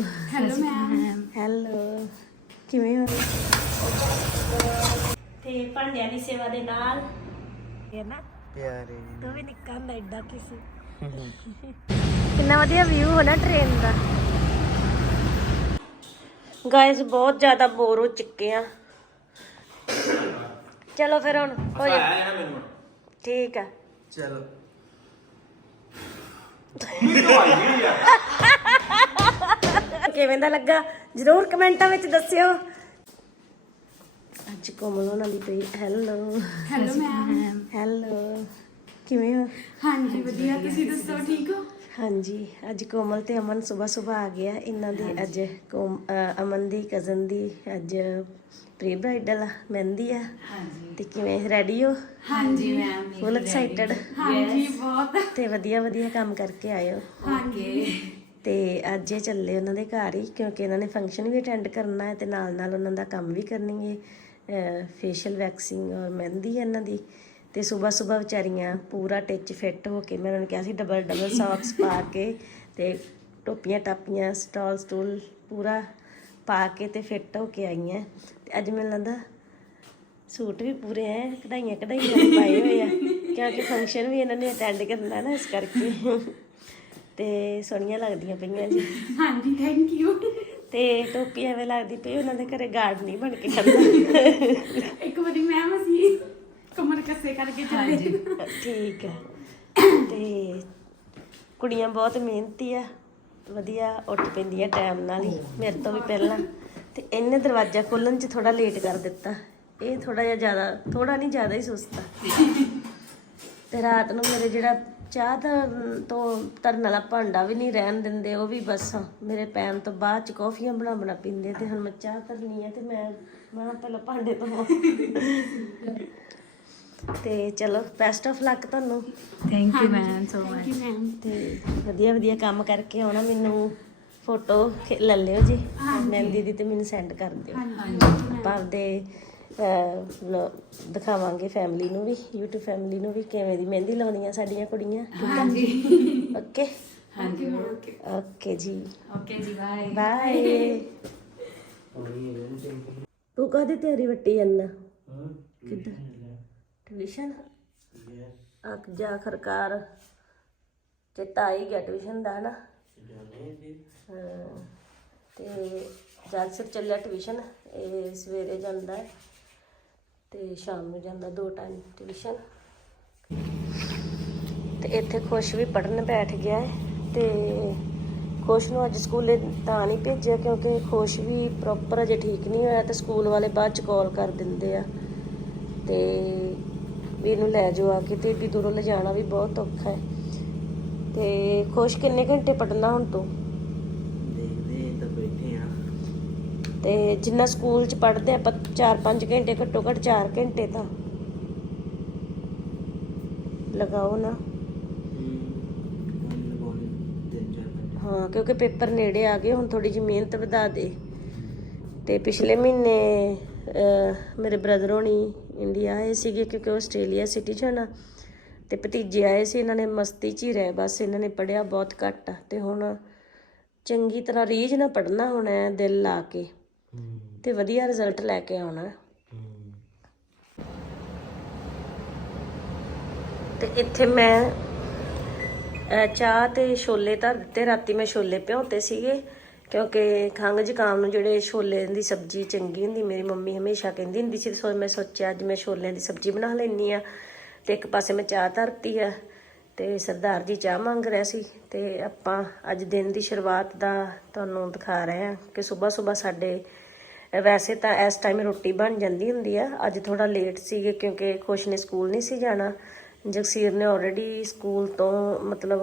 Hello ma'am hello ਕਿਵੇਂ ਹੋ? ਤੇ ਭਾਂਡਿਆਂ ਦੀ ਸੇਵਾ ਦੇ ਨਾਲ। ਇਹ ਨਾ ਪਿਆਰੇ। ਤੂੰ ਵੀ ਨਿੱਕਾ ਹੁੰਦਾ ਐਡਾ ਕਿਸੇ ਕਿੰਨਾ ਵਧੀਆ ਵਿਊ ਹੋਣਾ ਟ੍ਰੇਨ ਦਾ। ਗਾਇਸ ਬਹੁਤ ਜ਼ਿਆਦਾ ਬੋਰ ਹੋ ਚੁੱਕੇ ਆ। ਚਲੋ ਫਿਰ ਹੁਣ ਹੋ ਜਾ। ਠੀਕ ਆ। ਚਲੋ। ਕਿਵੇਂ ਦਾ ਲੱਗਾ? ਜਰੂਰ ਕਮੈਂਟਾਂ ਵਿੱਚ ਦੱਸਿਓ। ਅੱਜ ਕੋਮਲ ਉਹਨਾਂ ਦੀ ਪਈ ਹੈਲੋ। Hello ma'am hello. ਕਿਵੇਂ ਹੋ? ਹਾਂਜੀ ਵਧੀਆ। ਤੁਸੀਂ ਦੱਸੋ ਠੀਕ ਹੋ? ਹਾਂਜੀ ਅੱਜ ਕੋਮਲ ਤੇ ਅਮਨ ਸਵੇਰ ਸਵੇਰ ਆ। ਗਿਆ ਇਹਨਾਂ ਦੀ ਅੱਜ ਕੋਮ ਅ, ਅਮਨ ਦੀ ਕਜ਼ਨ ਦੀ ਅੱਜ ਪ੍ਰੀ ਬ੍ਰਾਈਡਲ ਮਹਿੰਦੀ ਆ। ਹਾਂਜੀ। ਤੇ ਕਿਵੇਂ ਰੈਡੀ ਹੋ? ਹਾਂਜੀ ਮੈਮ ਫੁੱਲ ਐਕਸਾਈਟਡ ਹਾਂਜੀ ਬਹੁਤ। ਤੇ ਵਧੀਆ ਵਧੀਆ ਕੰਮ ਕਰਕੇ ਹੋ ਹਾਂਜੀ। ਤੇ ਅੱਜ ਇਹ ਚੱਲੇ ਉਹਨਾਂ ਦੇ ਘਰ ਹੀ, ਕਿਉਂਕਿ ਇਹਨਾਂ ਨੇ ਫੰਕਸ਼ਨ ਵੀ ਅਟੈਂਡ ਕਰਨਾ ਹੈ ਤੇ ਨਾਲ ਨਾਲ ਉਹਨਾਂ ਦਾ ਕੰਮ ਵੀ ਕਰਨੀ ਹੈ ਫੇਸ਼ੀਅਲ ਵੈਕਸਿੰਗ ਔਰ ਮਹਿੰਦੀ ਹੈ ਇਹਨਾਂ ਦੀ, ਤੇ ਸਵੇਰ ਸਵੇਰ ਵਿਚਾਰੀਆਂ ਪੂਰਾ ਟਿਚ ਫਿੱਟ ਹੋ ਕੇ, ਮੈਂ ਉਹਨਾਂ ਨੂੰ ਕਿਹਾ ਸੀ ਡਬਲ ਡਬਲ ਸੌਕਸ ਪਾ ਕੇ ਤੇ ਟੋਪੀਆਂ ਟਾਪੀਆਂ, ਸਟਾਲ ਸਟੂਲ ਪੂਰਾ ਪਾ ਕੇ ਤੇ ਫਿੱਟ ਹੋ ਕੇ ਆਈਆਂ। ਤੇ ਅੱਜ ਮੈਨੂੰ ਲੱਗਦਾ ਸੂਟ ਵੀ ਪੂਰੇ ਐ, ਕਢਾਈਆਂ ਕਢਾਈਆਂ ਪਾਏ ਹੋਏ ਆ, ਕਿਉਂਕਿ ਫੰਕਸ਼ਨ ਵੀ ਇਹਨਾਂ ਨੇ ਅਟੈਂਡ ਕਰਨਾ ਨਾ ਇਸ ਕਰਕੇ। ਤੇ ਸੋਹਣੀਆਂ ਲੱਗਦੀਆਂ ਪਈਆਂ ਜੀ। ਹਾਂਜੀ ਥੈਂਕ ਯੂ ਤੇ ਟੋਪੀ ਐਵੇਂ ਲੱਗਦੀ ਪਈ ਉਹਨਾਂ ਦੇ ਘਰੇ ਗਾਰਡ ਨਹੀਂ ਬਣ ਕੇ ਖੜਦਾ ਇੱਕ ਵਾਰੀ ਮੈਮ ਅਸੀਂ ਕਮਰ ਕੱਸੇ ਕਰਕੇ ਚੱਲੇ। ਠੀਕ ਹੈ। ਤੇ ਕੁੜੀਆਂ ਬਹੁਤ ਮਿਹਨਤੀ ਆ ਵਧੀਆ ਉੱਠ ਪੈਂਦੀਆਂ ਟਾਈਮ ਨਾਲ ਹੀ ਮੇਰੇ ਤੋਂ ਵੀ ਪਹਿਲਾਂ। ਤੇ ਇਹਨੇ ਦਰਵਾਜ਼ਾ ਖੋਲਣ 'ਚ ਥੋੜਾ ਲੇਟ ਕਰ ਦਿੱਤਾ। ਇਹ ਥੋੜਾ ਜਿਹਾ ਜ਼ਿਆਦਾ ਥੋੜਾ ਨਹੀਂ ਜ਼ਿਆਦਾ ਹੀ ਸੁਸਤਾ। ਤੇ ਰਾਤ ਨੂੰ ਮੇਰੇ ਜਿਹੜਾ ਚਾਹ ਦਾ ਤੋਂ ਤਰਨ ਵਾਲਾ ਭਾਂਡਾ ਵੀ ਨਹੀਂ ਰਹਿਣ ਦਿੰਦੇ ਉਹ ਵੀ ਬਸ ਮੇਰੇ ਪੈਣ ਤੋਂ ਬਾਅਦ ਚ ਕੌਫੀਆਂ ਬਣਾ ਬਣਾ ਪੀਂਦੇ ਤੇ ਹੁਣ ਮੈਂ ਚਾਹ ਤਰਨੀ ਹੈ ਤੇ ਮੈਂ ਮੈਂ ਪਹਿਲਾਂ ਭਾਂਡੇ ਤੋਂ ਤੇ ਚਲੋ ਬੈਸਟ ਆਫ ਲੱਕ ਤੁਹਾਨੂੰ। Thank you ma'am so much ma'am ਤੇ ਵਧੀਆ ਵਧੀਆ ਕੰਮ ਕਰਕੇ ਆਉਣਾ ਮੈਨੂੰ ਫੋਟੋ ਲੈ ਲਿਓ ਜੀ। ਮਹਿੰਦੀ ਦੀ ਤੇ ਮੈਨੂੰ ਸੈਂਡ ਕਰ ਦਿਓ। ਆਪਾਂ ਆਪਦੇ ਦਿਖਾਵਾਂਗੇ ਫੈਮਿਲੀ ਨੂੰ ਵੀ YouTube ਫੈਮਿਲੀ ਨੂੰ ਵੀ ਕਿਵੇਂ ਦੀ ਮਹਿੰਦੀ ਲਾਉਂਦੀਆਂ ਸਾਡੀਆਂ ਕੁੜੀਆਂ। ਹਾਂਜੀ। ਓਕੇ ਹਾਂਜੀ ਓਕੇ ਓਕੇ ਜੀ। ਓਕੇ ਜੀ ਬਾਏ ਬਾਏ ਤੂੰ ਕਾਹਦੀ ਤਿਆਰੀ ਵੱਟੀ ਜਾਂਦਾ? ਕਿੱਦਾਂ? ਟਿਊਸ਼ਨ ਅਕ ਜਾ ਖਰਕਾਰ। ਚੇਤਾ ਆਈ ਗਿਆ ਟਿਊਸ਼ਨ ਦਾ ਨਾ ਹਾਂ। ਤੇ ਜਦ ਸਿਰ ਚੱਲਿਆ ਟਿਊਸ਼ਨ ਇਹ ਸਵੇਰੇ ਜਾਂਦਾ ਹੈ। ਤੇ ਸ਼ਾਮ ਨੂੰ ਜਾਂਦਾ ਦੋ ਟਾਈਮ ਟਿਊਸ਼ਨ ਤੇ ਇੱਥੇ ਖੁਸ਼ ਵੀ ਪੜਨ ਬੈਠ ਗਿਆ ਹੈ ਤੇ ਖੁਸ਼ ਨੂੰ ਅੱਜ ਸਕੂਲੇ ਤਾਂ ਨਹੀਂ ਭੇਜਿਆ ਕਿਉਂਕਿ ਖੁਸ਼ ਵੀ ਪ੍ਰੋਪਰ ਅਜੇ ਠੀਕ ਨਹੀਂ ਹੋਇਆ ਤੇ ਸਕੂਲ ਵਾਲੇ ਬਾਅਦ ਚ ਕਾਲ ਕਰ ਦਿੰਦੇ ਆ। ਤੇ ਵੀ ਇਹਨੂੰ ਲੈ ਜਾਓ ਆ ਕੇ ਤੇ ਵੀ ਦੂਰੋਂ ਲਿਜਾਣਾ ਵੀ ਬਹੁਤ ਔਖਾ ਹੈ। ਤੇ ਖੁਸ਼ ਕਿੰਨੇ ਘੰਟੇ ਪੜਨਾ ਹੁਣ ਤੂੰ ਦੇਖਦੇ ਤਾਂ ਬੈਠੇ ਆ ਤੇ ਜਿੰਨਾ ਸਕੂਲ ਚ ਪੜ੍ਹਦੇ ਆਪਾਂ 4-5 ਘੰਟੇ, ਘੱਟੋ ਘੱਟ 4 ਘੰਟੇ ਤਾਂ ਲਗਾਓ ਨਾ। ਹਾਂ, ਕਿਉਂਕਿ ਪੇਪਰ ਨੇੜੇ ਆ ਗਏ, ਹੁਣ ਥੋੜੀ ਜਿਹੀ ਮਿਹਨਤ ਵਧਾ ਦੇ। ਤੇ ਪਿਛਲੇ ਮਹੀਨੇ ਮੇਰੇ ਬ੍ਰਦਰ ਹੋਣੀ ਇੰਡੀਆ ਆਏ ਸੀਗੇ, ਕਿਉਂਕਿ ਉਹ ਆਸਟ੍ਰੇਲੀਆ ਸਿਟੀਜ਼ਨ ਆ ਤੇ ਭਤੀਜੇ ਆਏ ਸੀ, ਇਹਨਾਂ ਨੇ ਮਸਤੀ 'ਚ ਹੀ ਰਹੇ, ਬਸ ਇਹਨਾਂ ਨੇ ਪੜਿਆ ਬਹੁਤ ਘੱਟ। ਆ ਤੇ ਹੁਣ ਚੰਗੀ ਤਰ੍ਹਾਂ ਰੀਝ ਨਾ ਪੜਨਾ ਹੁਣ ਦਿਲ ਲਾ ਕੇ। ਤੇ ਵਧੀਆ ਰਿਜ਼ਲਟ ਲੈ ਕੇ ਆਉਣਾ। ਤੇ ਇੱਥੇ ਮੈਂ ਚਾਹ ਤੇ ਛੋਲੇ ਧਰ ਦਿੱਤੇ, ਰਾਤੀ ਮੈਂ ਛੋਲੇ ਭਿਉਂਤੇ ਸੀਗੇ, ਕਿਉਂਕਿ ਖੰਘ ਜ਼ੁਕਾਮ ਨੂੰ ਜਿਹੜੇ ਛੋਲੇ ਦੀ ਸਬਜ਼ੀ ਚੰਗੀ ਹੁੰਦੀ, ਮੇਰੀ ਮੰਮੀ ਹਮੇਸ਼ਾ ਕਹਿੰਦੀ ਹੁੰਦੀ ਸੀ, ਸੋ ਮੈਂ ਸੋਚਿਆ ਅੱਜ ਮੈਂ ਛੋਲਿਆਂ ਦੀ ਸਬਜ਼ੀ ਬਣਾ ਲੈਣੀ ਆ ਤੇ ਇੱਕ ਪਾਸੇ ਮੈਂ ਚਾਹ ਧਰਤੀ ਆ, ਤੇ ਸਰਦਾਰ ਜੀ ਚਾਹ ਮੰਗ ਰਿਹਾ ਸੀ, ਤੇ ਆਪਾਂ ਅੱਜ ਦਿਨ ਦੀ ਸ਼ੁਰੂਆਤ ਦਾ ਤੁਹਾਨੂੰ ਦਿਖਾ ਰਹੇ ਆ ਕਿ ਸਵੇਰ ਸਵੇਰ ਸਾਡੇ ਵੈਸੇ ਤਾਂ ਇਸ ਟਾਈਮ ਰੋਟੀ ਬਣ ਜਾਂਦੀ ਹੁੰਦੀ ਆ। ਅੱਜ ਥੋੜਾ ਲੇਟ ਸੀਗੇ ਕਿਉਂਕਿ ਖੁਸ਼ ਨੇ ਸਕੂਲ ਨਹੀਂ ਸੀ ਜਾਣਾ। ਜਗਸੀਰ ਨੇ ਆਲਰੇਡੀ ਸਕੂਲ ਤੋਂ ਮਤਲਬ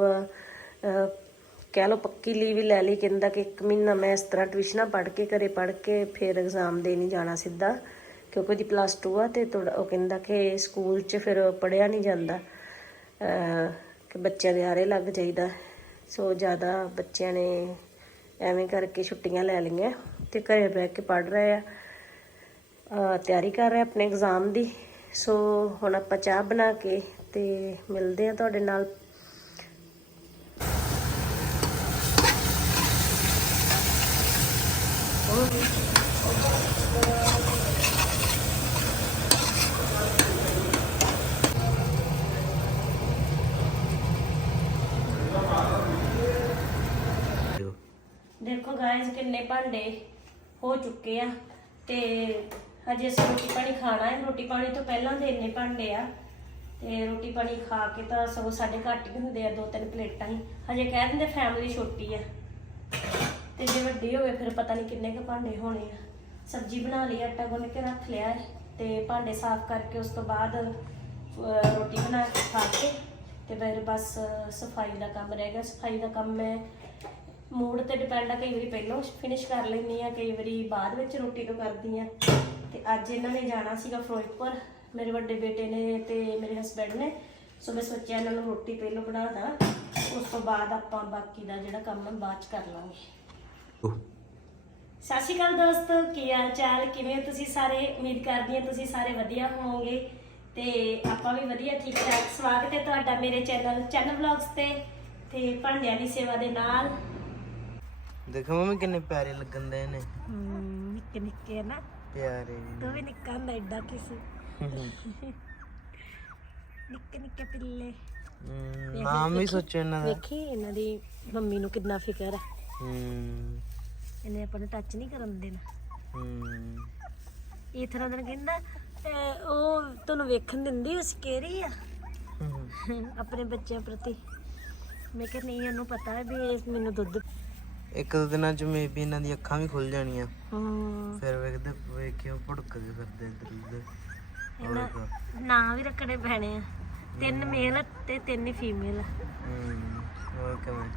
ਕਹਿ ਲਓ ਪੱਕੀ ਲੀਵ ਹੀ ਲੈ ਲਈ। ਕਹਿੰਦਾ ਕਿ ਇੱਕ ਮਹੀਨਾ ਮੈਂ ਇਸ ਤਰ੍ਹਾਂ ਟਿਊਸ਼ਨਾਂ ਪੜ੍ਹ ਕੇ, ਘਰੇ ਪੜ੍ਹ ਕੇ ਫਿਰ ਐਗਜ਼ਾਮ ਦੇ ਨਹੀਂ ਜਾਣਾ ਸਿੱਧਾ। ਕਿਉਂਕਿ ਉਹਦੀ ਪਲੱਸ 2 ਆ ਤੇ ਥੋੜਾ ਉਹ ਕਹਿੰਦਾ ਕਿ ਸਕੂਲ 'ਚ ਫਿਰ ਪੜਿਆ ਨਹੀਂ ਜਾਂਦਾ। ਕਿ ਬੱਚਿਆਂ ਦੇ ਆਰੇ ਲੱਗ ਜਾਈਦਾ। ਸੋ ਜ਼ਿਆਦਾ ਬੱਚਿਆਂ ਨੇ ਐਵੇਂ ਕਰਕੇ ਛੁੱਟੀਆਂ ਲੈ ਲਈਆਂ। ਤੇ ਘਰੇ ਬਹਿ ਕੇ ਪੜ੍ਹ ਰਹੇ ਆ। ਤਿਆਰੀ ਕਰ ਰਹੇ ਆਪਣੇ ਐਗਜ਼ਾਮ ਦੀ। ਸੋ ਹੁਣ ਆਪਾਂ ਚਾਹ ਬਣਾ ਕੇ ਤੇ ਮਿਲਦੇ ਆ ਤੁਹਾਡੇ ਨਾਲ। ਦੇਖੋ ਗਾਇਸ ਕਿੰਨੇ ਭਾਂਡੇ ਹੋ ਚੁੱਕੇ ਆ। ਤੇ ਹਜੇ ਅਸੀਂ ਰੋਟੀ ਪਾਣੀ ਖਾਣਾ ਹੈ। ਰੋਟੀ ਪਾਣੀ ਤੋਂ ਪਹਿਲਾਂ ਦੇ ਇੰਨੇ ਭਾਂਡੇ ਆ। ਤੇ ਰੋਟੀ ਪਾਣੀ ਖਾ ਕੇ ਤਾਂ ਸਗੋਂ ਸਾਡੇ ਘੱਟ ਹੀ ਹੁੰਦੇ ਆ ਦੋ ਤਿੰਨ ਪਲੇਟਾਂ ਹੀ। ਹਜੇ ਕਹਿ ਦਿੰਦੇ ਫੈਮਿਲੀ ਛੋਟੀ ਆ। ਤੇ ਜੇ ਵੱਡੀ ਹੋਵੇ ਫਿਰ ਪਤਾ ਨਹੀਂ ਕਿੰਨੇ ਕੁ ਭਾਂਡੇ ਹੋਣੇ ਆ। ਸਬਜ਼ੀ ਬਣਾ ਲਈ, ਆਟਾ ਗੁੰਨ ਕੇ ਰੱਖ ਲਿਆ ਹੈ। ਤੇ ਭਾਂਡੇ ਸਾਫ਼ ਕਰਕੇ ਉਸ ਤੋਂ ਬਾਅਦ ਰੋਟੀ ਬਣਾ ਕੇ ਖਾ ਕੇ। ਤੇ ਫਿਰ ਬਸ ਸਫ਼ਾਈ ਦਾ ਕੰਮ ਰਹਿ ਗਿਆ। ਸਫ਼ਾਈ ਦਾ ਕੰਮ ਮੈਂ ਮੂਡ ਤੇ ਡਿਪੈਂਡ ਆ ਕਈ ਵਾਰੀ ਪਹਿਲਾਂ ਫਿਨਿਸ਼ ਕਰ ਲੈਂਦੀ ਆ ਕਈ ਵਾਰੀ ਬਾਅਦ ਵਿੱਚ ਰੋਟੀ ਤੋਂ ਕਰਦੀ ਆ। ਤੇ ਅੱਜ ਇਹਨਾਂ ਨੇ ਜਾਣਾ ਸੀਗਾ ਫਿਰੋਜ਼ਪੁਰ ਮੇਰੇ ਵੱਡੇ ਬੇਟੇ ਨੇ ਤੇ ਮੇਰੇ ਹਸਬੰਡ ਨੇ। ਸੋ ਮੈਂ ਸੋਚਿਆ ਇਹਨਾਂ ਨੂੰ ਰੋਟੀ ਪਹਿਲਾਂ ਬਣਾ ਦਾਂ ਉਸ ਤੋਂ ਬਾਅਦ ਆਪਾਂ ਬਾਕੀ ਦਾ ਜਿਹੜਾ ਕੰਮ ਹੈ ਬਾਅਦ ਚ ਕਰ ਲਾਂਗੇ। ਸਤਿ ਸ਼੍ਰੀ ਅਕਾਲ ਦੋਸਤੋ ਕੀ ਹਾਲ ਚਾਲ? ਕਿਵੇਂ ਹੋ ਤੁਸੀਂ ਸਾਰੇ? ਉਮੀਦ ਕਰਦੀ ਹਾਂ ਤੁਸੀਂ ਸਾਰੇ ਵਧੀਆ ਹੋਵੋਗੇ। ਤੇ ਆਪਾਂ ਵੀ ਵਧੀਆ ਠੀਕ ਠਾਕ ਸਵਾਗਤ ਹੈ ਤੁਹਾਡਾ ਮੇਰੇ ਚੈਨਲ ਚੈਨਲ ਵਲੌਗਸ ਤੇ। ਤੇ ਭਾਂਡਿਆਂ ਦੀ ਸੇਵਾ ਦੇ ਨਾਲ। ਦੇਖੋ ਮੰਮੀ ਕਿੰਨੇ ਪਿਆਰੇ ਲੱਗਣ ਦੇ ਨੇ। ਨਿੱਕੇ ਨਿੱਕੇ ਨਾ। ਪਿਆਰੇ। ਤੂੰ ਵੀ ਨਿੱਕਾ ਹੁੰਦਾ ਐਡਾ ਕਿਸੇ ਨਿੱਕੇ ਨਿੱਕੇ ਪਿੱਲੇ। ਹਮ, ਨਾਮ ਵੀ ਸੋਚੋ ਇਹਨਾਂ ਦਾ। ਵੇਖੀ ਇਹਨਾਂ ਦੀ ਮੰਮੀ ਨੂੰ ਕਿੰਨਾ ਫਿਕਰ ਹੈ ਹਮ, ਇਹਨੇ ਆਪਾਂ ਨੂੰ ਟੱਚ ਨਹੀਂ ਕਰਨ ਦੇਣਾ। ਹਮ, ਇਹ ਤਰ੍ਹਾਂ ਦਿਨ ਕਹਿੰਦਾ ਅਹ, ਉਹ ਤੁਹਾਨੂੰ ਵੇਖਣ ਦਿੰਦੀ ਉਸ ਕਿਹੜੀ ਆ? ਹਮ। ਆਪਣੇ ਬੱਚਿਆਂ ਪ੍ਰਤੀ। ਮੈਂ ਕਿਹਾ ਨਹੀਂ ਉਹਨੂੰ ਪਤਾ ਵੀ ਇਹ ਮੈਨੂੰ ਦੁੱਧ ਇੱਕ ਦੋ ਦਿਨਾਂ ਚ ਮੇਬੀ ਇਹਨਾਂ ਦੀ ਅੱਖਾਂ ਵੀ ਖੁੱਲ ਜਾਣੀਆਂ। ਹਾਂ। ਫਿਰ ਵੇਖਦੇ ਵੇਖਿਓ ਭੁੜਕਦੇ ਫਿਰਦੇ ਇੱਧਰ ਉੱਧਰ। ਨਾਂ ਵੀ ਰੱਖਣੇ ਪੈਣੇ ਆ। ਤਿੰਨ ਮੇਲ ਤੇ ਤਿੰਨ ਹੀ ਫੀਮੇਲ ਹਮ, ਹੋਰ ਕਿਵੇਂ?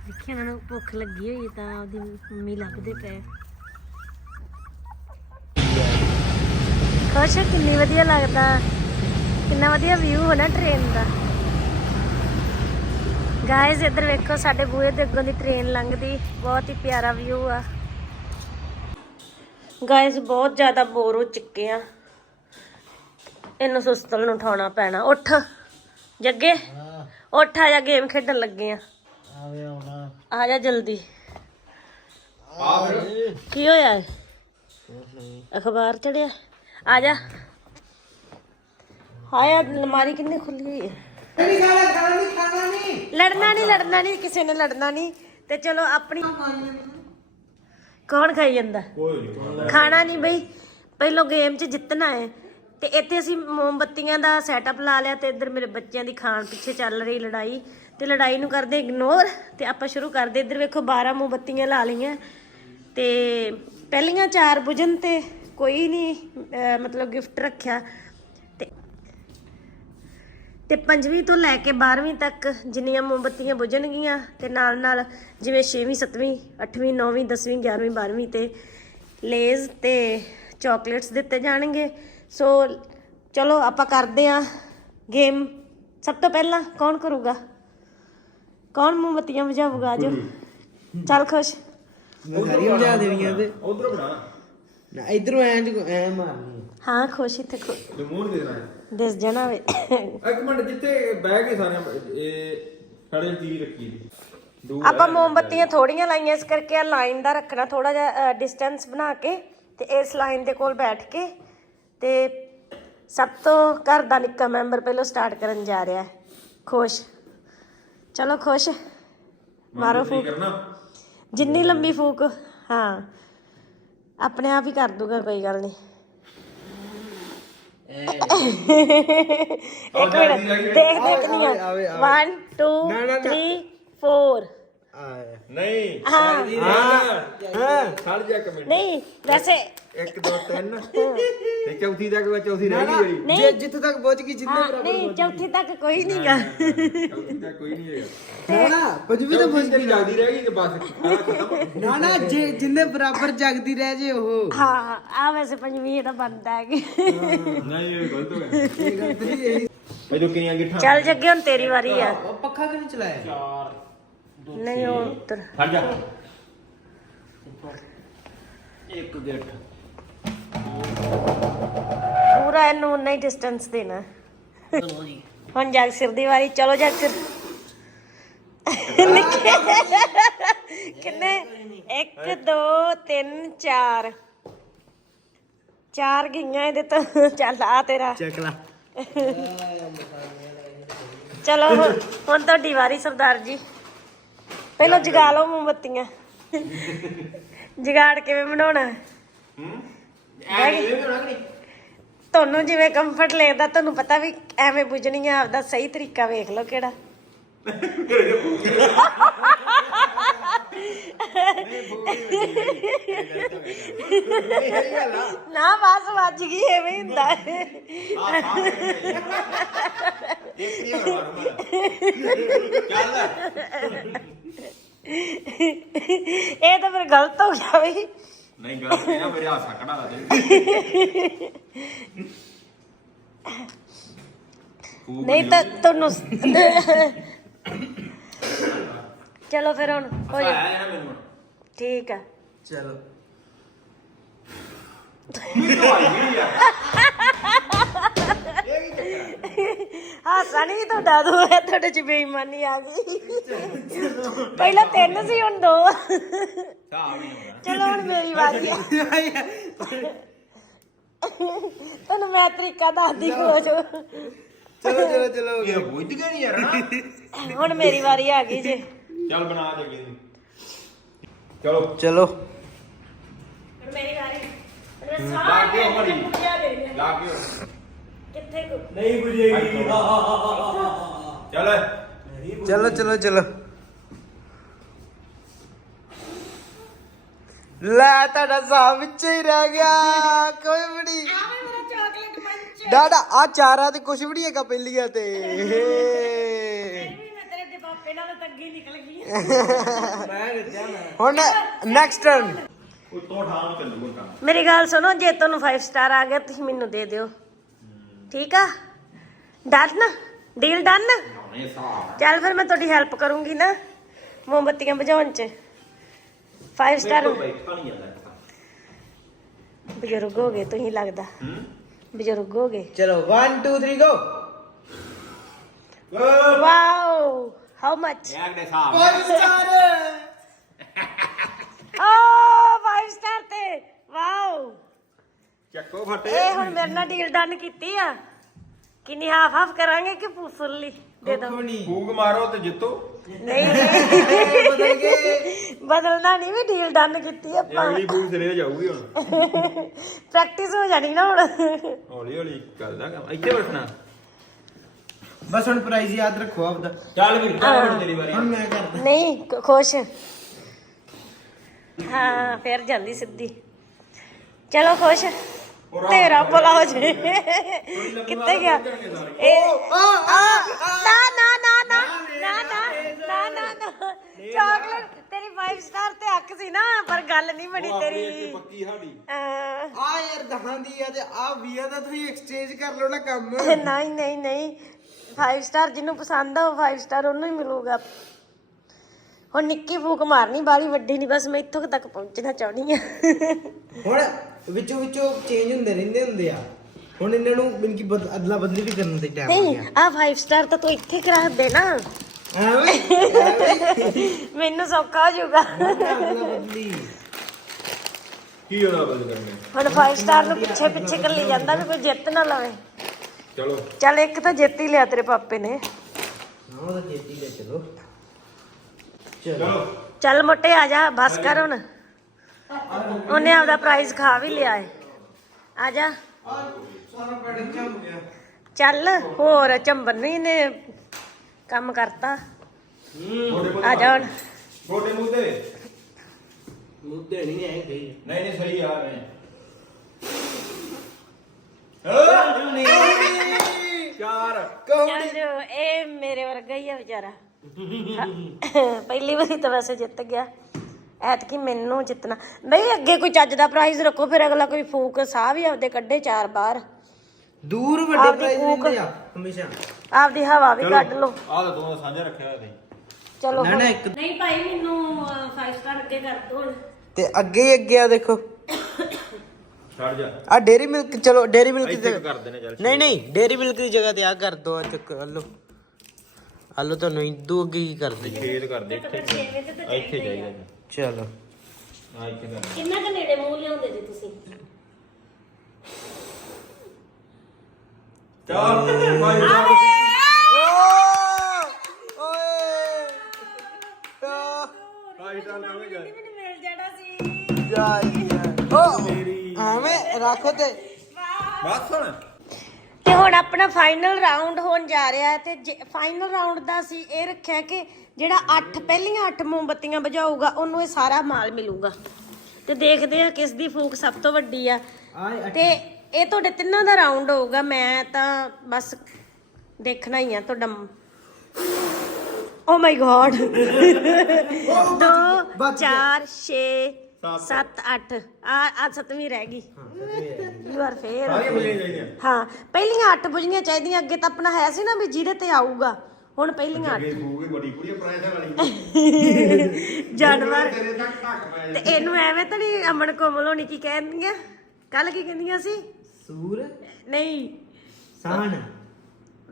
ਦੇਖੀ ਉਹਨਾਂ ਨੂੰ ਭੁੱਖ ਲੱਗੀ ਹੋਈ ਤਾਂ ਉਹਦੀ ਮੰਮੀ ਲੱਭਦੇ ਪਏ ਖੁਸ਼ ਕਿੰਨੀ ਵਧੀਆ ਲੱਗਦਾ। ਕਿੰਨਾ ਵਧੀਆ ਵਿਊ ਹੈ ਨਾ ਟ੍ਰੇਨ ਦਾ। ਗਾਇਸ ਇੱਧਰ ਵੇਖੋ ਸਾਡੇ ਬੂਹੇ ਦੇ ਅੱਗੋਂ ਦੀ ਟ੍ਰੇਨ ਲੰਘਦੀ। ਬਹੁਤ ਹੀ ਪਿਆਰਾ ਵਿਊ ਆ। ਗਾਇਸ ਬਹੁਤ ਜ਼ਿਆਦਾ ਬੋਰ ਹੋ ਚੁੱਕੇ ਆ। ਇਹਨੂੰ ਸੁਸਤਲ ਨੂੰ ਉਠਾਉਣਾ ਪੈਣਾ। ਉੱਠ। ਜੱਗੇ। ਉੱਠ ਆ ਜਾ ਗੇਮ ਖੇਡਣ ਲੱਗੇ ਆ। ਆਵੇ ਆਉਣਾ। ਆ ਜਾ ਜਲਦੀ। ਕੀ ਹੋਇਆ? ਅਖਬਾਰ ਚੜਿਆ। ਆ ਜਾ। ਹਾਏ ਅਲਮਾਰੀ ਕਿੰਨੀ ਖੁੱਲੀ ਹੋਈ ਹੈ ਲੜਨਾ ਨਹੀਂ ਲੜਨਾ ਨਹੀਂ ਕਿਸੇ ਨੇ ਲੜਨਾ ਨਹੀਂ। ਤੇ ਚਲੋ ਆਪਣੀ ਕੌਣ ਖਾਈ ਜਾਂਦਾ? ਖਾਣਾ ਨਹੀਂ ਬਈ। ਪਹਿਲੋਂ ਗੇਮ 'ਚ ਜਿੱਤਣਾ ਹੈ। ਤੇ ਇੱਥੇ ਅਸੀਂ ਮੋਮਬੱਤੀਆਂ ਦਾ ਸੈਟਅਪ ਲਾ ਲਿਆ ਤੇ ਇੱਧਰ ਮੇਰੇ ਬੱਚਿਆਂ ਦੀ ਖਾਣ ਪਿੱਛੇ ਚੱਲ ਰਹੀ ਲੜਾਈ। ਤੇ ਲੜਾਈ ਨੂੰ ਕਰਦੇ ਇਗਨੋਰ ਤੇ ਆਪਾਂ ਸ਼ੁਰੂ ਕਰਦੇ। ਇੱਧਰ ਵੇਖੋ 12 ਮੋਮਬੱਤੀਆਂ ਲਾ ਲਈਆਂ। ਤੇ ਪਹਿਲੀਆਂ ਚਾਰ ਬੁਝਣ ਤੇ ਕੋਈ ਨਹੀਂ ਮਤਲਬ ਗਿਫਟ ਰੱਖਿਆ। ਤੇ ਪੰਜਵੀਂ ਤੋਂ ਲੈ ਕੇ 12ਵੀਂ ਤੱਕ ਜਿੰਨੀਆਂ ਮੋਮਬੱਤੀਆਂ ਬੁਝਣਗੀਆਂ ਤੇ ਨਾਲ ਨਾਲ ਜਿਵੇਂ 6ਵੀਂ 7ਵੀਂ 8ਵੀਂ 9ਵੀਂ 10ਵੀਂ 11ਵੀਂ 12ਵੀਂ ਤੇ ਲੇਜ਼ ਤੇ ਚਾਕਲੇਟਸ ਦਿੱਤੇ ਜਾਣਗੇ। ਸੋ ਚਲੋ ਆਪਾਂ ਕਰਦੇ ਆ ਗੇਮ। ਸਭ ਤੋਂ ਪਹਿਲਾਂ ਕੌਣ ਕਰੂਗਾ? ਕੌਣ ਮੋਮਬੱਤੀਆਂ ਬੁਝਾਊਗਾ ਆਜੋ ਚੱਲ ਖੁਸ਼। ਮੈਂ ਸਾਰੀ ਬੁਝਾ ਦੇਣੀਆਂ ਤੇ ਉਧਰ ਬਣਾ। ਨਾ ਇਧਰੋਂ ਐਂ ਚ ਐ ਮਾਰਨੀ ਹਾਂ ਖੁਸ਼ ਇੱਥੇ ਖੁ- ਜਮੂਰ ਦੇਣਾ ਹੈ ਦਿਸ ਜਾਣਾ ਵੇ। ਇੱਕ ਮਿੰਟ ਜਿੱਥੇ ਬਹਿ ਕੇ ਸਾਰੇ ਇਹ ਸਾਡੇ ਚੀਜ਼ ਰੱਖੀ ਦੀ ਆਪਾਂ ਮੋਮਬੱਤੀਆਂ ਥੋੜੀਆਂ ਲਾਈਆਂ ਇਸ ਕਰਕੇ ਆ ਲਾਈਨ ਦਾ ਰੱਖਣਾ ਥੋੜਾ ਜਿਹਾ ਡਿਸਟੈਂਸ ਬਣਾ ਕੇ ਤੇ ਇਸ ਲਾਈਨ ਦੇ ਕੋਲ ਬੈਠ ਕੇ ਤੇ ਸਭ ਤੋਂ ਘਰ ਦਾ ਨਿੱਕਾ ਮੈਂਬਰ ਪਹਿਲਾਂ ਸਟਾਰਟ ਕਰਨ ਜਾ ਰਿਹਾ ਹੈ। ਖੁਸ਼। ਚਲੋ ਖੁਸ਼। ਮਾਰੋ ਫੂਕ। ਕਰਨਾ। ਜਿੰਨੀ ਲੰਬੀ ਫੂਕ ਹਾਂ। ਆਪਣੇ ਆਪ ਹੀ ਕਰ ਦੂਗਾ ਕੋਈ ਗੱਲ ਨਹੀਂ। ਇੱਕ ਮਿੰਟ ਦੇਖ ਦੇਖ ਨਹੀਂ 1 2 3 4 ਆ ਨਹੀਂ ਹਾਂ। ਹਾਂ। ਖੜ ਜਾ ਇੱਕ ਮਿੰਟ। ਨਹੀਂ ਵੈਸੇ 1 2 3 ਤੇ ਚੌਥੀ ਤੱਕ ਵਾ ਚੌਥੀ ਰਹਿ ਗਈ ਜਿਹੜੀ ਨਹੀਂ। ਜੇ ਜਿੱਥੇ ਤੱਕ ਪਹੁੰਚ ਗਈ ਜਿੰਨੇ ਹਾਂ ਨਹੀਂ ਚੌਥੀ ਤੱਕ ਕੋਈ ਨਹੀਂਗਾ ਚੌਥੀ ਤੱਕ ਕੋਈ ਨਹੀਂ ਹੈਗਾ। ਨਾ ਨਾ ਪੰਜਵੀਂ ਤਾਂ ਚੌਥੀ ਤੱਕ ਲੱਗਦੀ ਰਹਿ ਗਈ ਤੇ ਬਸ ਆਹ ਖਤਮ ਨਾ ਨਾ ਜੇ ਜਿੰਨੇ ਬਰਾਬਰ ਜਗਦੀ ਰਹਿ ਜੇ ਉਹ। ਹਾਂ ਆ ਵੈਸੇ ਪੰਜਵੀਂ ਇਹਦਾ ਬੰਦਾ ਹੈ ਨਹੀਂ ਇਹ ਗਲਤ ਹੋ ਗਿਆ। ਇਹ ਗੱਲ ਤੇ ਇਹ ਇਹ ਜੋ ਕਿੰਨੀਆਂ ਗਿੱਠਾਂ ਚੱਲ ਜੱਗੇ ਹੁਣ ਤੇਰੀ ਵਾਰੀ ਆ। ਉਹ ਪੱਖਾ ਕਿਉਂ ਨੀ ਚਲਾਇਆ? ਨਹੀਂ ਉਹ ਉੱਤਰ। ਖੜ ਜਾ। ਇੱਕ ਗਿੱਠ। ਪੂਰਾ ਇਹਨੂੰ ਉਨਾ ਹੀ ਡਿਸਟੈਂਸ ਦੇਣਾ। ਹੁਣ ਜਗ ਸਿਰ ਦੀ ਵਾਰੀ ਚਲੋ ਜਗ ਸਿਰ ਨਿੱਕੇ। ਕਿੰਨੇ? 1 2 3 4 ਚਾਰ ਗਈਆਂ ਇਹਦੇ ਤੋਂ। ਚੱਲ ਆ ਤੇਰਾ। ਚੱਕ ਲਾ। ਚਲੋ ਹੁਣ ਹੁਣ ਤੁਹਾਡੀ ਵਾਰੀ ਸਰਦਾਰ ਜੀ। ਪਹਿਲਾਂ ਜਗਾ ਲਓ ਮੋਮਬੱਤੀਆਂ। ਜਗਾੜ ਕਿਵੇਂ ਬਣਾਉਣਾ? ਤੁਹਾਨੂੰ ਜਿਵੇਂ ਕੰਫਰਟ ਲੱਗਦਾ ਤੁਹਾਨੂੰ ਪਤਾ ਵੀ ਐਵੇਂ ਬੁਝਣੀ ਆ ਆਪਦਾ ਸਹੀ ਤਰੀਕਾ ਵੇਖ ਲਓ ਕਿਹੜਾ। ਨਾ ਬਸ ਵੱਜ ਗਈ ਐਵੇਂ ਹੀ ਹੁੰਦਾ। ਹੈ। ਇਹ ਤਾਂ ਫਿਰ ਗਲਤ ਹੋ ਗਿਆ ਬਈ। ਨਹੀਂ ਗੱਲ ਨਹੀਂ ਨਾ ਮੇਰੇ ਕਢਾ ਲਾ ਦੇ ਨਹੀਂ ਤਾਂ ਤੁਹਾਨੂੰ ਚਲੋ ਫਿਰ ਹੁਣ ਹੋ ਜਾ। ਆਇਆ ਨਾ ਮੈਨੂੰ ਠੀਕ ਆ। ਚਲੋ। ਹਾਸਾ ਨਹੀਂ ਤੁਹਾਡਾ ਦੋ ਹੈ ਤੁਹਾਡੇ ਚ ਬੇਈਮਾਨੀ ਆ ਗਈ। ਪਹਿਲਾਂ ਤਿੰਨ ਸੀ ਹੁਣ ਦੋ। ਚਲੋ ਹੁਣ ਮੇਰੀ ਵਾਰੀ ਆ। ਤੁਹਾਨੂੰ ਮੈਂ ਤਰੀਕਾ ਦੱਸਦੀ ਹੋ ਜੋ ਚਲੋ ਚਲੋ ਚਲੋ ਇਹ ਬੁੱਝ ਗਏ ਨਹੀਂ ਯਾਰ ਨਾ ਹੁਣ ਮੇਰੀ ਵਾਰੀ ਆ ਗਈ ਜੇ। ਚੱਲ ਬਣਾ ਜਗੇ ਨੂੰ ਚਲੋ। ਚਲੋ। ਹੁਣ ਮੇਰੀ ਵਾਰੀ। ਲਾ ਕੇ ਮੜੀ ਲਾ ਕੇ ਕਿੱਥੇ ਕੁ ਨਹੀਂ ਬੁਝੇਗੀ। ਚੱਲ ਚਲੋ ਚਲੋ ਚਲੋ। ਲੈ ਤੁਹਾਡਾ ਸਾਹ ਵਿੱਚ ਹੀ ਰਹਿ ਗਿਆ। ਕੋਈ ਵੀ ਨਹੀਂ। ਮੇਰਾ ਚਾਕਲੇਟ ਮੰਚ ਡਾਡਾ ਆ ਚਾਰਾ ਤੇ ਕੁਝ ਵੀ ਨਹੀਂ ਹੈਗਾ ਪਹਿਲੀਆਂ ਤੇ। ਵੀ ਮੈਂ ਤੇਰੇ ਦੇ ਪਾਪੇ ਨਾਲ ਤਾਂ ਅੱਗੇ ਹੀ ਨਿਕਲ ਗਈ ਹੁਣ ਨੈਕਸਟ ਟਰਨ ਉੱਤੋਂ ਕੰਮ ਮੇਰੀ ਗੱਲ ਸੁਣੋ ਜੇ ਤੁਹਾਨੂੰ 5 ਸਟਾਰ ਆ ਗਿਆ ਤੁਸੀਂ ਮੈਨੂੰ ਦੇ ਦਿਓ। ਠੀਕ ਆ? ਡਨ ਡੀਲ ਡਨ ਹੁਣੇ ਹਿਸਾਬ ਚੱਲ ਫਿਰ ਮੈਂ ਤੁਹਾਡੀ ਹੈਲਪ ਕਰੂੰਗੀ ਨਾ ਮੋਮਬੱਤੀਆਂ ਬੁਝਾਉਣ ਚ। 5 ਸਟਾਰ ਬੈਠਾ ਨਹੀਂ ਜਾਂਦਾ ਬਜ਼ੁਰਗ ਹੋ ਗਏ ਤੁਸੀਂ ਲੱਗਦਾ। ਬਜ਼ੁਰਗ ਹੋ ਗਏ। ਚਲੋ 1 2 3 ਗੋ ਵਾਓ ਹਾਊ ਮਚ ਇਹ ਅਗਲੇ ਹਿਸਾਬ ਸਟਾਰ ਓ 5 ਸਟਾਰ ਤੇ। ਵਾਓ ਚੱਕੋ ਫਟੇ। ਇਹ ਹੁਣ ਮੇਰੇ ਨਾਲ ਡੀਲ ਡਨ ਕੀਤੀ ਆ। ਕਿੰਨੀ ਹਾਫ ਹਾਫ ਕਰਾਂਗੇ ਕਿ ਫੁੱਲੀ ਦੇ ਦੋ। ਨਹੀਂ ਫੂਕ ਮਾਰੋ ਤੇ ਜਿੱਤੋ। ਨਹੀਂ। ਬਦਲ ਗਏ ਬਦਲਣਾ ਨਹੀਂ ਵੀ ਡੀਲ ਡਨ ਕੀਤੀ ਆਪਾਂ। ਅਗਲੀ ਫੂਕ ਸਿਰੇ ਜਾਊਗੀ ਹੁਣ। ਪ੍ਰੈਕਟਿਸ ਹੋ ਜਾਣੀ ਨਾ ਹੁਣ। ਹੌਲੀ ਹੌਲੀ ਕਰਦਾ ਕੰਮ। ਇੱਥੇ ਬੈਠਣਾ। ਬਸ ਹੁਣ ਪ੍ਰਾਈਜ਼ ਯਾਦ ਰੱਖੋ ਆਪਦਾ। ਚੱਲ ਵੀ ਚੱਲ ਹੁਣ ਤੇਰੀ ਵਾਰੀ। ਹੁਣ ਮੈਂ ਕਰਦਾ। ਨਹੀਂ ਖੁਸ਼। ਹਾਂ ਫਿਰ ਜਾਂਦੀ ਸਿੱਧੀ। ਚਲੋ ਖੁਸ਼। ਤੇਰਾ ਭਲਾ ਹੋ ਜੇ। ਕਿੱਥੇ ਗਿਆ? ਇਹ ਨਾ ਨਾ ਨਾ ਨਾ ਨਾ ਨਾ ਨਾ ਨਾ ਨਾ ਚਾਕਲੇਟ ਤੇਰੀ 5 ਸਟਾਰ ਤੇ ਹੱਕ ਸੀ ਨਾ ਪਰ ਗੱਲ ਨਹੀਂ ਬਣੀ ਤੇਰੀ। ਪੱਕੀ ਸਾਡੀ। ਅਹ, ਆ ਯਾਰ ਦਹਾਂ ਦੀ ਆ ਤੇ ਆ 20 ਦਾ ਤੁਸੀਂ ਐਕਸਚੇਂਜ ਕਰ ਲਓ ਨਾ ਕੰਮ। ਨਹੀਂ ਨਹੀਂ ਨਹੀਂ। 5 ਸਟਾਰ ਜਿਹਨੂੰ ਪਸੰਦ ਆ ਉਹ 5 ਸਟਾਰ ਉਹਨੂੰ ਹੀ ਮਿਲੂਗਾ। ਹੁਣ ਨਿੱਕੀ ਫੂਕ ਮਾਰਨੀ ਬਾਲੀ ਵੱਡੀ ਨਹੀਂ ਬਸ ਮੈਂ ਇੱਥੋਂ ਤੱਕ ਪਹੁੰਚਣਾ ਚਾਹਣੀ ਆ। ਹੁਣ ਵਿੱਚੋਂ ਵਿੱਚੋਂ ਚੇਂਜ ਹੁੰਦੇ ਰਹਿੰਦੇ ਹੁੰਦੇ ਆ। ਹੁਣ ਇਹਨਾਂ ਨੂੰ ਬਿਨ ਕੀ ਬਦ- ਅਦਲਾ ਬਦਲੀ ਵੀ ਕਰਨ ਦੇ ਟਾਈਮ ਆ ਨਹੀਂ ਗਿਆ ਆ 5 ਸਟਾਰ ਤਾਂ ਤੂੰ ਇੱਥੇ ਕਰਾ ਦੇ ਨਾ। ਐਵੇਂ? ਮੈਨੂੰ ਸੌਖਾ ਹੋ ਜਾਊਗਾ। ਅਦਲਾ ਬਦਲੀ। ਕੀ ਹੋਣਾ ਕਰਨੇ ਹੁਣ 5 ਸਟਾਰ ਨੂੰ ਪਿੱਛੇ ਪਿੱਛੇ ਕਰ ਲਈ ਜਾਂਦਾ ਵੀ ਕੋਈ ਜਿੱਤ ਨਾ ਲਵੇ। ਚਲੋ। ਚੱਲ ਇੱਕ ਤਾਂ ਜਿੱਤ ਹੀ ਲਿਆ ਤੇਰੇ ਪਾਪੇ ਨੇ। ਹਾਂ ਉਹਦਾ ਜੇਤੀ ਲੈ ਚਲੋ ਚਲੋ। ਚਲੋ। ਚੱਲ ਮੋਟੇ ਆ ਜਾ ਬਸ ਕਰ ਹੁਣ। ਉਹਨੇ ਆਪਦਾ ਪ੍ਰਾਈਜ਼ ਖਾ ਵੀ ਲਿਆ ਏ। ਆ ਜਾ। ਸਾਰਾ ਚੰਮ ਗਿਆ ਚੱਲ ਹੋਰ ਚੰਬਰ ਨਹੀਂ ਨੇ ਕੰਮ ਕਰਤਾ। ਆ ਜਾ ਹੁਣ। ਗੋਡੇ ਮੁੱਦੇ ਮੁੱਦੇ ਨਹੀਂ ਆਏ ਗਈ ਨਹੀਂ ਨਹੀਂ ਸਹੀ ਆ ਰਹੇ ਚਾਰ। ਚੱਲ ਇਹ ਮੇਰੇ ਵਰਗਾ ਹੀ ਆ ਵਿਚਾਰਾ। ਪਹਿਲੀ ਵਾਰੀ ਤਾਂ ਵੈਸੇ ਜਿੱਤ ਗਿਆ। ਐਤਕੀ ਮੈਨੂੰ ਜਿੱਤਣਾ। ਨਹੀਂ ਅੱਗੇ ਕੋਈ ਚੱਜ ਦਾ ਪ੍ਰਾਈਜ਼ ਰੱਖੋ ਫਿਰ ਅਗਲਾ ਕੋਈ ਫੂਕ ਸਾਹ ਵੀ ਆਪਦੇ ਕੱਢੇ ਚਾਰ ਬਾਹਰ। ਦੂਰ ਵੱਡੇ ਆਪਦੀ ਪ੍ਰਾਈਜ਼ ਆ ਹਮੇਸ਼ਾ। ਆਪਦੀ ਹਵਾ ਵੀ ਕੱਢ ਲਓ। ਆਹ ਤਾਂ ਦੋਵਾਂ ਸਾਂਝਾ ਰੱਖਿਆ ਹੋਇਆ ਸੀ। ਚਲੋ ਨਾ ਹੁਣ। ਨਾ ਇੱਕ ਨਹੀਂ ਭਾਈ ਮੈਨੂੰ 5 ਸਟਾਰ ਅੱਗੇ ਕਰ ਦੋ ਹੁਣ। ਤੇ ਅੱਗੇ ਹੀ ਅੱਗੇ ਆ ਦੇਖੋ। ਛੱਡ ਜਾ। ਆ ਡੇਰੀ ਮਿਲਕ ਚਲੋ ਡੇਰੀ ਮਿਲਕ ਦੀ ਇੱਥੇ ਜਗ੍ਹਾ ਕਰ ਦੇਣੇ ਚੱਲ ਨਹੀਂ ਨਹੀਂ ਡੇਰੀ ਮਿਲਕ ਦੀ ਜਗ੍ਹਾ ਤੇ ਆ ਕਰ ਦੋ ਚੱਕ ਹਲੋ ਹਲੋ ਤੁਹਾਨੂੰ ਇਦੂ ਅੱਗੇ ਕਰ ਇੱਥੇ ਇੱਥੇ ਜੀ। ਚਲੋ। ਆ ਇੱਥੇ ਕਰ ਕਿੰਨਾ ਕੁ ਨੇੜੇ ਮੂੰਹ ਲਿਆਉਂਦੇ ਜੀ ਤੁਸੀਂ? ਚਾਰ ਭਾਈ ਭਾਈ ਤਾਂ ਨਵੇਂ ਗਏ ਮਿਲ ਜਾਣਾ ਸੀ। ਐਵੇਂ ਰੱਖੋ ਤੇ। ਬਸ ਹੁਣ। ਤੇ ਹੁਣ ਆਪਣਾ ਫਾਈਨਲ ਰਾਉਂਡ ਹੋਣ ਜਾ ਰਿਹਾ ਹੈ ਤੇ ਫਾਈਨਲ ਰਾਉਂਡ ਦਾ ਸੀ ਇਹ ਰੱਖਿਆ ਕਿ ਜਿਹੜਾ 8 ਪਹਿਲੀਆਂ 8 ਮੋਮਬੱਤੀਆਂ ਬੁਝਾਊਗਾ ਉਹਨੂੰ ਇਹ ਸਾਰਾ ਮਾਲ ਮਿਲੂਗਾ। ਤੇ ਦੇਖਦੇ ਆ ਕਿਸ ਦੀ ਫੂਕ ਸਭ ਤੋਂ ਵੱਡੀ ਆ। ਤੇ ਇਹ ਤੁਹਾਡੇ ਤਿੰਨਾਂ ਦਾ ਰਾਉਂਡ ਹੋਊਗਾ ਮੈਂ ਤਾਂ ਬਸ ਦੇਖਣਾ ਹੀ ਆ ਤੁਹਾਡਾ ਓ ਮਾਈ ਗॉड 2 4 6 7 8 ਆ ਆ ਸੱਤਵੀਂ ਰਹਿ ਗਈ। ਯੂ ਆਰ ਫੇਰ। ਸਾਰੀਆਂ ਬੁਝੀਆਂ ਚਾਹੀਦੀਆਂ। ਹਾਂ ਪਹਿਲੀਆਂ 8 ਬੁਝੀਆਂ ਚਾਹੀਦੀਆਂ। ਅੱਗੇ ਤਾਂ ਆਪਣਾ ਹੈ ਸੀ ਨਾ ਵੀ ਜਿਹਦੇ ਤੇ ਆਊਗਾ। ਹੁਣ ਪਹਿਲੀਆਂ 8 ਅੱਗੇ ਫੂਕ ਬੜੀ ਕੁੜੀ ਪ੍ਰੈਸ਼ਰ ਵਾਲੀ ਜਾਨਵਰ। ਤੇਰੇ ਤੱਕ ਧੱਕ ਪੈ ਤੇ ਇਹਨੂੰ ਐਵੇਂ ਤਾਂ ਨਹੀਂ ਅਮਨ ਕੋਮਲ ਹੋਣੀ ਕੀ ਕਹਿੰਦੀਆਂ ਕੱਲ ਕੀ ਕਹਿੰਦੀਆਂ ਸੀ? ਸੂਰ? ਨਹੀਂ। ਸਾਨ?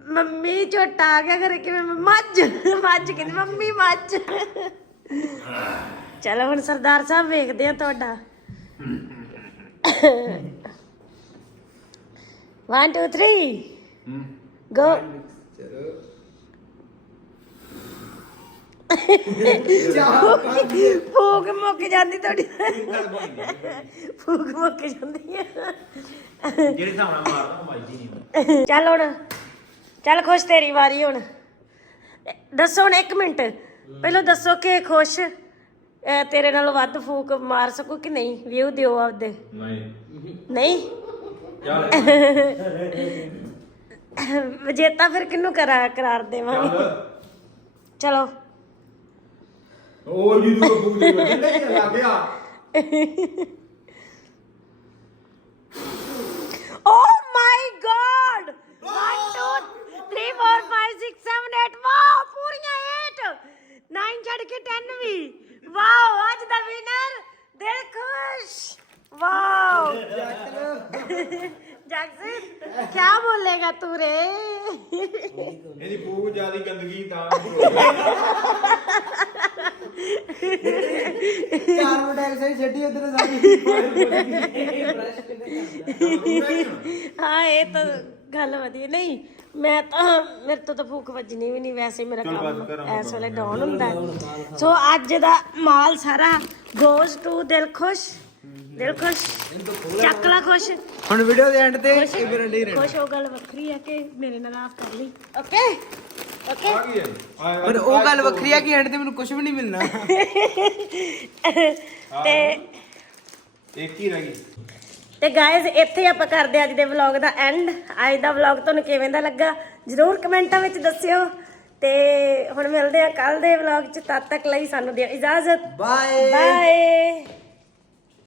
ਮੰਮੀ ਝੋਟਾ ਆ ਗਿਆ ਘਰੇ ਕਿਵੇਂ? ਮੱਝ। ਮੱਝ ਕਹਿੰਦੀ ਮੰਮੀ ਮੱਝ। ਚਲੋ ਹੁਣ ਸਰਦਾਰ ਸਾਹਿਬ ਵੇਖਦੇ ਆ ਤੁਹਾਡਾ। 1 2 3 ਗੋ ਫੂਕ ਮੁੱਕ ਜਾਂਦੀ ਤੁਹਾਡੀ। ਫੂਕ ਮੁੱਕ ਜਾਂਦੀ ਆ। ਜਿਹੜੇ ਹਿਸਾਬ ਨਾਲ ਮਾਰਦਾ ਮਾਈਦੀ ਨਹੀਂ ਚੱਲ ਹੁਣ। ਚੱਲ ਖੁਸ਼ ਤੇਰੀ ਵਾਰੀ ਹੁਣ। ਦੱਸੋ ਹੁਣ 1 ਮਿੰਟ। ਪਹਿਲਾਂ ਦੱਸੋ ਕਿ ਖੁਸ਼। ਅਹ, ਤੇਰੇ ਨਾਲੋਂ ਵੱਧ ਫੂਕ ਮਾਰ ਸਕੂ ਕਿ ਨਹੀਂ? ਵਿਊ ਦਿਓ ਆਪਦੇ। ਨਹੀਂ। ਨਹੀਂ? ਚੱਲ। ਵਿਜੇਤਾ ਫਿਰ ਕਿਹਨੂੰ ਕਰਾ ਕਰਾਰ ਦੇਵਾਂਗੇ ਚੱਲ। ਚਲੋ। ਉਹ ਜੀ ਤੂੰ ਫੂਕ ਦੇ ਨਹੀਂ ਲੱਗ ਗਿਆ। Oh my god! 1, 2, 3, 4, 5, 6, 7, 8. ਵਾਓ ਪੂਰੀਆਂ 8! 9 ਛੱਡ ਕੇ 10 ਵੀ। ਵਾਓ ਅੱਜ ਦਾ ਵਿਨਰ ਦਿਲ ਖੁਸ਼। ਵਾਓ। ਜੈਕਸਨ ਕੀ ਬੋਲੇਗਾ ਤੂੰ ਰੇ? ਇਹਦੀ ਫੂਕ ਜਿਆਦੀ ਗੰਦਗੀ ਤਾਂ ਚਾਰ ਮੋਟਰ ਸਾਈਕਲ ਛੱਡੀ ਉਧਰ ਸਾਡੀ ਹਾਂ ਇਹ ਤਾਂ ਗੱਲ ਵਧੀਆ। ਨਹੀਂ ਮੈਂ ਤਾਂ ਮੇਰੇ ਤੋਂ ਤਾਂ ਭੁੱਖ ਵੱਜਣੀ ਵੀ ਨਹੀਂ ਵੈਸੇ ਮੇਰਾ ਕੰਮ। ਇਸ ਵੇਲੇ ਡਾਊਨ ਹੁੰਦਾ। ਹੈ। ਸੋ ਅੱਜ ਦਾ ਮਾਲ ਸਾਰਾ ਗੋਜ਼ ਟੂ ਦਿਲ ਖੁਸ਼ ਦਿਲ ਖੁਸ਼ ਚੱਕਲਾ ਖੁਸ਼। ਹੁਣ ਵੀਡੀਓ ਦੇ ਐਂਡ ਤੇ ਇਹ ਮੇਰਾ ਨਹੀਂ ਰਹਿਣਾ। ਖੁਸ਼ ਹੋ ਗੱਲ ਵੱਖਰੀ ਹੈ ਕਿ ਮੇਰੇ ਨਾਲ ਆਪ ਕਰ ਲਈ। ਓਕੇ ਓਕੇ ਆ ਆ ਪਰ ਉਹ ਗੱਲ ਵੱਖਰੀ ਆ ਕਿ ਐਂਡ ਤੇ ਮੈਨੂੰ ਕੁਝ ਵੀ ਨਹੀਂ ਮਿਲਣਾ। ਤੇ ਇੱਕ ਹੀ ਰਹਿ ਗਈ। ਤੇ ਗਾਇਜ਼ ਇੱਥੇ ਆਪਾਂ ਕਰਦੇ ਹਾਂ ਅੱਜ ਦੇ ਵਲੌਗ ਦਾ ਐਂਡ ਅੱਜ ਦਾ ਵਲੌਗ ਤੁਹਾਨੂੰ ਕਿਵੇਂ ਦਾ ਲੱਗਾ ਜਰੂਰ ਕਮੈਂਟਾਂ ਵਿੱਚ ਦੱਸਿਓ। ਤੇ ਹੁਣ ਮਿਲਦੇ ਆ ਕੱਲ ਦੇ ਵਲੌਗ 'ਚ। ਤਦ ਤੱਕ ਲਈ ਸਾਨੂੰ ਦਿਓ ਇਜਾਜ਼ਤ। Bye bye